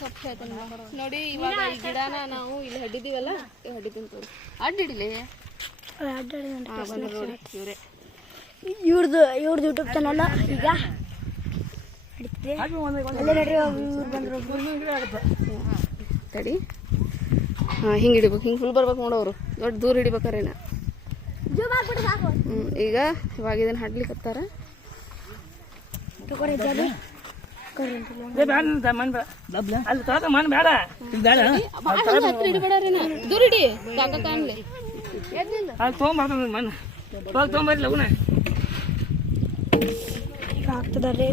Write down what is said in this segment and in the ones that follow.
ಸ್ವಲ್ಪ ಹೇಳ್ತೇನೆ ನೋಡಿ. ಇವಾಗ ಈ ಗಿಡನ ನಾವು ಇಲ್ಲಿ ಹಡ್ಡಿದೀವಲ್ಲ, ಹಡ್ಡಿದ್ದೀನಿ ತೋರಿ. ಅಡ್ಡಿಡಿಲಿ ನೋಡಿ ಇವರೇ, ಇವ್ರದ್ದು ಯೂಟ್ಯೂಬ್ ಚಾನಲ್ ಈಗ ತಡಿ. ಹಾಂ, ಹಿಂಗೆ ಹಿಡಿಬೇಕು, ಹಿಂಗೆ ಫುಲ್ ಬರ್ಬೇಕು ನೋಡೋರು, ದೊಡ್ಡ ದೂರ ಹಿಡಿಬೇಕಾರೇನ. ಈಗ ಇವಾಗ ಇದನ್ನು ಹಡ್ಲಿಕ್ಕತ್ತಾರ. ಹಿಡಿಬೇಡ್ರೇನ, ದೂರ ಹಿಡಿ ಕಾಕ ಕಾಣ್ಲಿ. ಆಗ್ತದ್ರಿ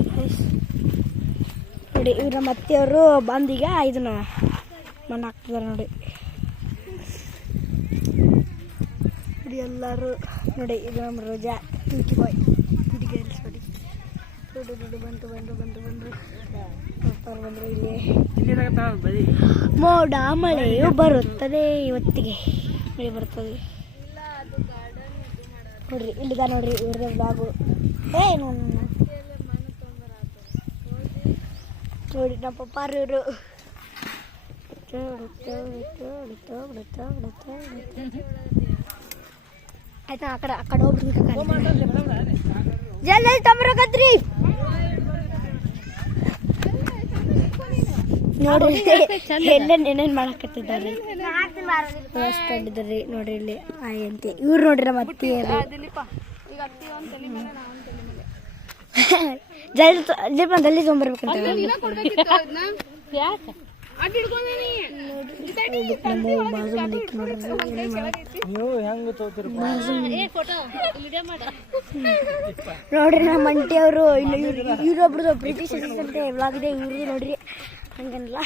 ನೋಡಿ. ಇವ್ರ ಮತ್ತೆಯವರು ಬಂದೀಗ ಇದನ್ನ ಮಣ್ಣು ಹಾಕ್ತಿದಾರೆ ನೋಡಿ. ನೋಡಿ ಎಲ್ಲರೂ ನೋಡಿ, ಇದು ನಮ್ಮ ರೋಜಾ ಕ್ಯೂಟಿ ಬಾಯ್, ಕ್ಯೂಟಿ ಗರ್ಲ್ಸ್ ನೋಡಿ. ನೋಡಿ ಬಂತು ಬಂದರು ಇಲ್ಲಿ. ಮೋಡ ಮಳೆಯು ಬರುತ್ತದೆ ಇವತ್ತಿಗೆ, ಮಳೆ ಬರ್ತದೆ ನೋಡ್ರಿ. ಇಲ್ಲಿದ ನೋಡ್ರಿ ಇವ್ರದ್ದು ಬ್ಲಾಗು. ನೋಡಿ ನಮ್ಮ ಪಪ್ಪಾರು ಇವರು. ಆಯ್ತಾ, ಆ ಕಡೆ ಹೋಗ್ಬಿಡ್ರಿ, ಜಲ್ದಿ ತಮ್ಮರಕತ್ರಿ ನೋಡ್ರಿ. ಏನೇನ್ ಮಾಡಕತ್ತಿದ್ದಾರೆ ನೋಡ್ರಿ ಇಲ್ಲಿ ಆಯಂತೆ. ಇವ್ರು ನೋಡ್ರಿ ನಮ್ಮ ಅತ್ತಿ. ಜಲ್ದಿ ತೊಗೊಂಬರ್ಬೇಕಂತ ನೋಡ್ರಿ ನಮ್ಮ ಅಂಟಿ ಅವರು. ಇವ್ರೊಬ್ರದ್ದು ಬ್ರಿಟಿಷ್ ಅಂತ ಇವಾಗಿದೆ ಇವ್ರದ್ದು ನೋಡ್ರಿ. ಹಂಗೇನಿಲ್ಲ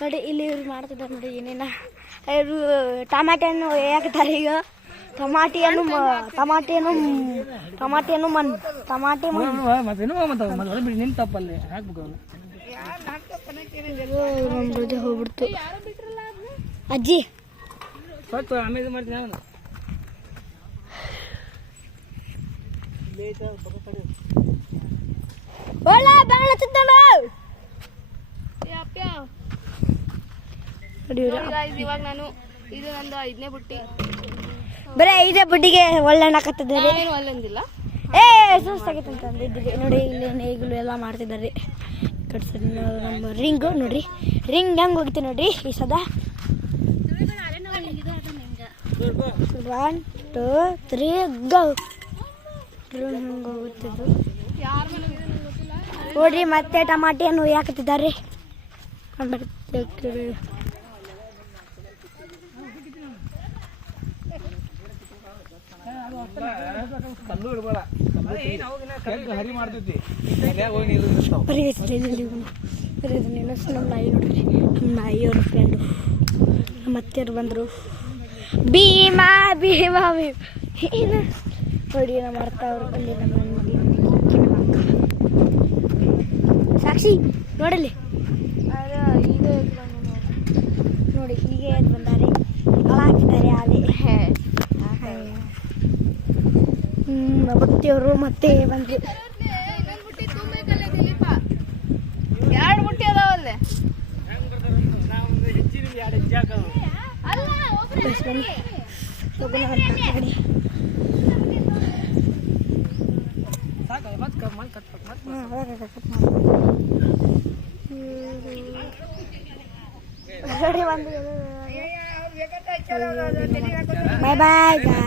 ನೋಡಿ, ಇಲ್ಲಿ ಇವ್ರು ಮಾಡ್ತಿದ್ದಾರೆ ನೋಡಿ ಏನೇನ. ಇವರು ಟಮಾಟೆಯನ್ನು ಹಾಕ್ತಾರೆ ಈಗ. ಟಮಾಟೆ ಹೋಗ್ಬಿಡ್ತು ಅಜ್ಜಿ. ಇವಾಗ ನಾನು ಇದು ನಂದು 5ನೇ ಬುಟ್ಟಿ. ಬರೀ 5ನೇ ಬುಟ್ಟಿಗೆ ಒಳ್ಳೆ ಹಾಕತ್ತಿದ್ದಾರೆ. ಒಳ್ಳೆಂದಿಲ್ಲ, ಸುಸ್ತಾಗೈತೆ ಅಂತ ಅಂದಿದ್ದೀರಿ ನೋಡಿ. ಇಲ್ಲಿ ನೇಗಿಲು ಎಲ್ಲ ಮಾಡ್ತಿದ್ದಾರೆ. ಕಟ್ಸಿದ ನಮ್ಮ ರಿಂಗು ನೋಡ್ರಿ, ರಿಂಗ್ ಹೆಂಗೆ ಹೋಗುತ್ತೆ ನೋಡ್ರಿ ಈ ಸದ. 1 2 3 ಗೋ. ಹೆಂಗೆ ಹೋಗುತ್ತಿದ್ದು ನೋಡ್ರಿ. ಮತ್ತೆ ಟಮಾಟೆಯನ್ನು ಹಾಕುತ್ತಿದ್ದಾರೆ. ನಮ್ಮ ನಾಯಿ ನೋಡ್ರಿ, ನಮ್ಮ ನಾಯಿಯವ್ರ ಫ್ರೆಂಡು ನಮ್ಮ ಅತ್ತೆಯವ್ರು ಬಂದರು. ಭೀಮಾ ನೋಡಿ ನಮ್ಮ ಅರ್ಥ ಅವ್ರು ಬಂದು ನಮ್ಮ ಸಾಕ್ಷಿ ನೋಡಲಿ ನೋಡಿ. ಹೀಗೆ ಬಂದಾರೆ, ಹಾಕಿದ್ದಾರೆ ಆಲೆ. ಬತ್ತಿಯವರು ಮತ್ತೆ ಬಂದ್ರು. 2 ಬುಟ್ಟಿ ಅದಾವಲ್ಲೇ. ಬಾಯ್ ಬಾಯ್.